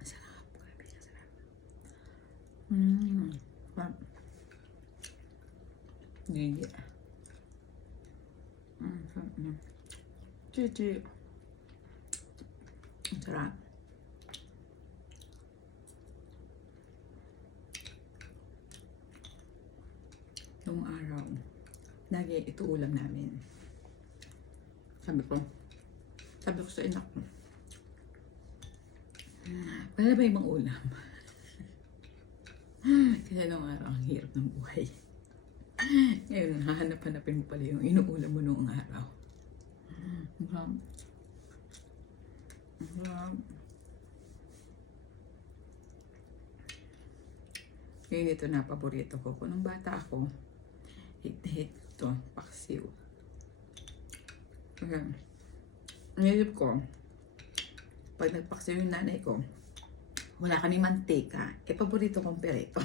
Sarap. Grabe ka sarap. Sarap. Gigi. Sarap na. Chichi. Sarap. Noong araw, lagi ito ulam namin. Sabi ko sa anak ko, wala ba ibang ulam? Kasi noong araw, ang hirap ng buhay. Ngayon, hahanap-hanapin mo pala yung inuulam mo noong araw. Ngayon ito na, paborito ko. Kung nung bata ako, hit to, paksiw. Okay. Ngayon ko, pag nagpaksiw yung nanay ko, wala kami mantika, paborito kong perito.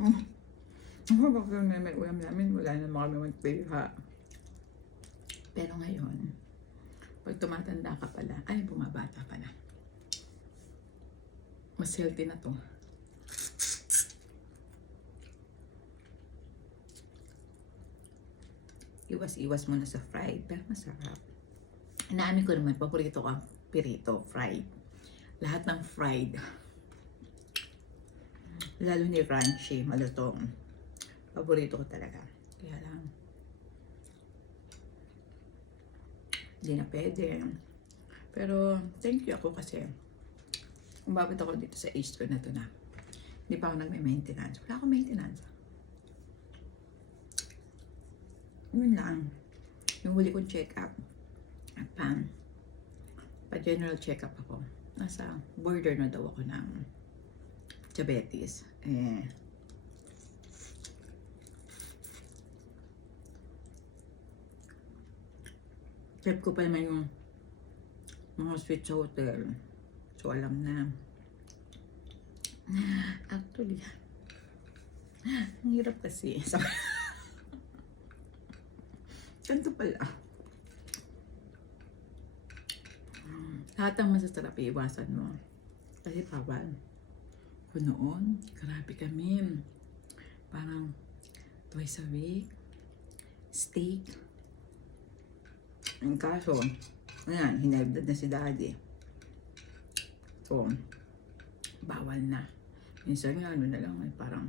Bakit may ulam namin, wala naman kami mantika. Pero ngayon, pag tumatanda ka pala, ay bumabata ka na. Mas healthy na to. Iwas-iwas muna sa fried, pero masarap. Inaamin ko naman, paborito ko ang pirito, fried. Lahat ng fried. Lalo ni crunchy, malutong. Paborito ko talaga. Kaya lang, hindi na pwede. Pero, thank you ako kasi umabot ako dito sa age ko na to na hindi pa ako nagme-maintenance. Wala akong maintenance. Yun lang. Yung huli kong check-up. At pa-general check-up ako. Nasa border na daw ako ng diabetes. Trip ko pa naman yung mga sweet sa hotel. So, alam na. Actually, ang hirap kasi. Ganito pala. Lahat ng masasarap iiwasan mo. Kasi bawal. Kung noon, grabe kami. Parang twice a week. Steak. Ang kaso, ayan, hinebdad na si daddy. So, bawal na. Minsan nga, ano na lang, parang